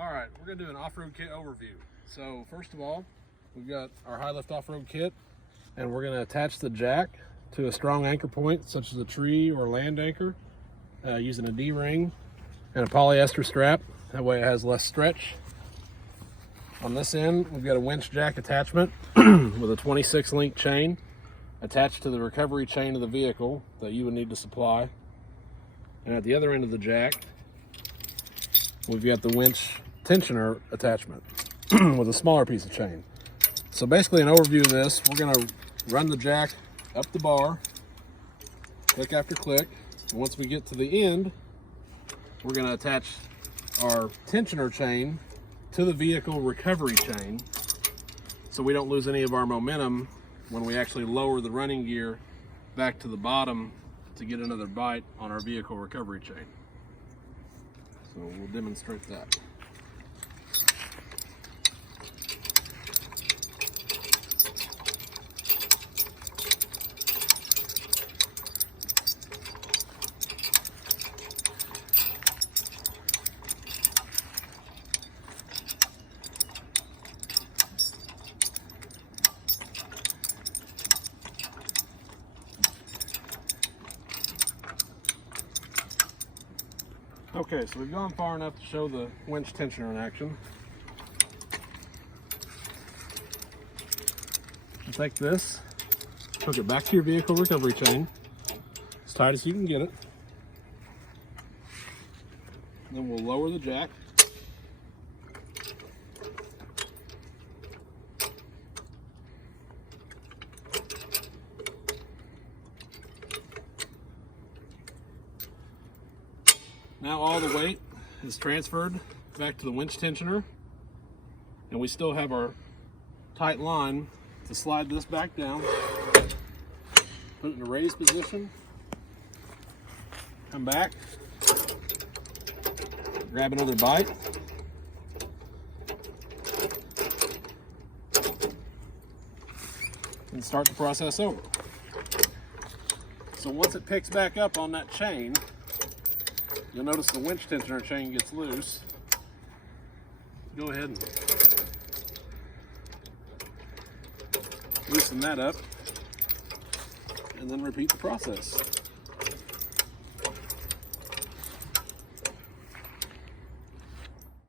All right, we're gonna do an off-road kit overview. So first of all, we've got our high lift off-road kit, and we're gonna attach the jack to a strong anchor point, such as a tree or land anchor, using a D-ring and a polyester strap. That way it has less stretch. On this end, we've got a winch jack attachment with a 26 link chain attached to the recovery chain of the vehicle that you would need to supply. And at the other end of the jack, we've got the winch tensioner attachment with a smaller piece of chain. So basically, an overview of this, we're gonna run the jack up the bar, click after click. And once we get to the end, we're gonna attach our tensioner chain to the vehicle recovery chain so we don't lose any of our momentum when we actually lower the running gear back to the bottom to get another bite on our vehicle recovery chain. So we'll demonstrate that. Okay, so we've gone far enough to show the winch tensioner in action. You take this, hook it back to your vehicle recovery chain, as tight as you can get it. Then we'll lower the jack. Now all the weight is transferred back to the winch tensioner, and we still have our tight line to slide this back down, put it in a raised position, come back, grab another bite, and start the process over. So once it picks back up on that chain, you'll notice the winch tensioner chain gets loose. Go ahead and loosen that up, and then repeat the process.